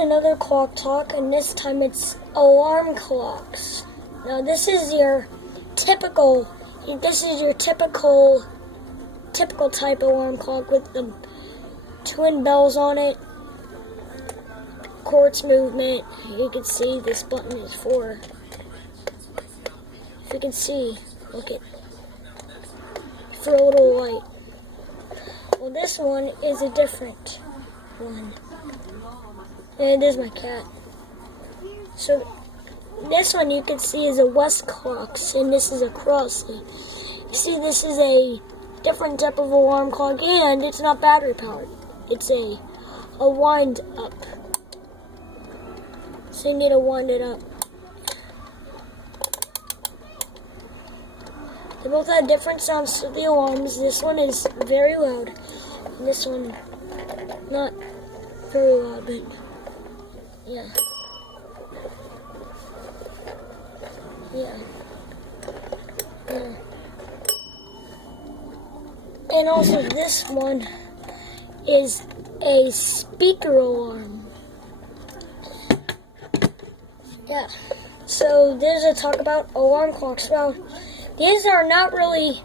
another clock talk, and this time it's alarm clocks. Now this is your typical type alarm clock with the twin bells on it, quartz movement. You can see this button is for, if you can see, look at, for a little light. Well, this one is a different one. And there's my cat. So this one you can see is a West clocks, and this is a crossing. You see, this is a different type of alarm clock, and it's not battery powered. It's a wind up. So you need to wind it up. They both have different sounds to the alarms. This one is very loud, and this one not very loud, but yeah. Yeah. And also this one is a speaker alarm. Yeah. So there's a talk about alarm clocks. Well, these are not really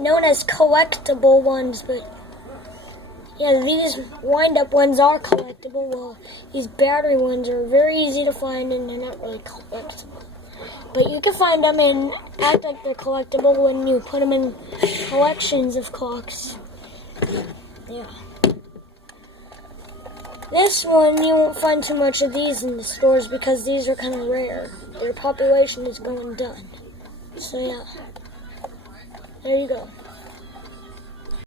known as collectible ones, but yeah, these wind-up ones are collectible, while these battery ones are very easy to find and they're not really collectible. But you can find them and act like they're collectible when you put them in collections of clocks. Yeah. This one, you won't find too much of these in the stores because these are kind of rare. Their population is going down. So yeah. There you go.